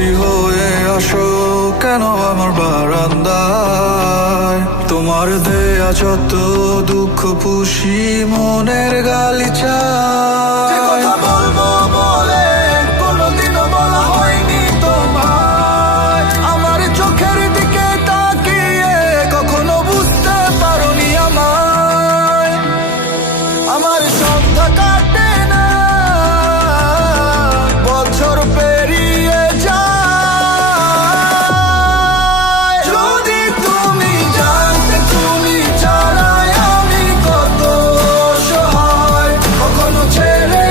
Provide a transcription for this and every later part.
বৃষ্টি হয়ে আসো কেন আমার বারান্দায়। তোমার দেয়া যত দুঃখ পুষি মনের গালিচায়। কথা বলবো বলে কোনোদিনও বলা হয়নি তোমায়। আমার চোখের দিকে তাকিয়ে কখনো বুঝতে পারোনি আমায়। আমার সন্ধ্যা কাটে না, বছর পেরিয়ে যায়। যদি তুমি জানতে তুমি ছাড়াই আমি কত সহায়। কখনো ছেড়ে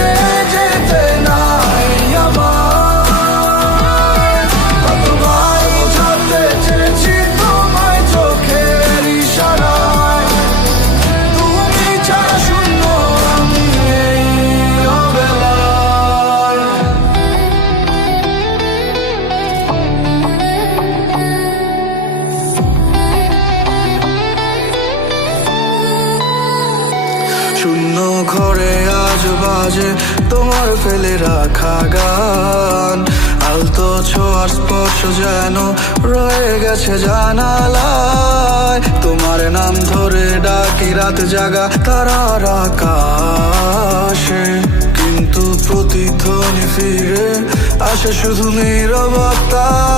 যেতে নাই আমায়। কতবার বোঝাতে চেয়েছি তোমায় চোখের ইশারায়। তুমি ছাড়া শূন্য আমি এই অবেলায়। শূন্য ঘরে আজ বাজে তোমার ফেলে রাখা গান। আলতো ছোঁয়ার স্পর্শ যেন রয়ে গেছে জানালায়। তোমার নাম ধরে ডাকি রাত জাগা তারার আকাশে, কিন্তু প্রতিধ্বনি ফিরে আসে শুধু নীরবতায়।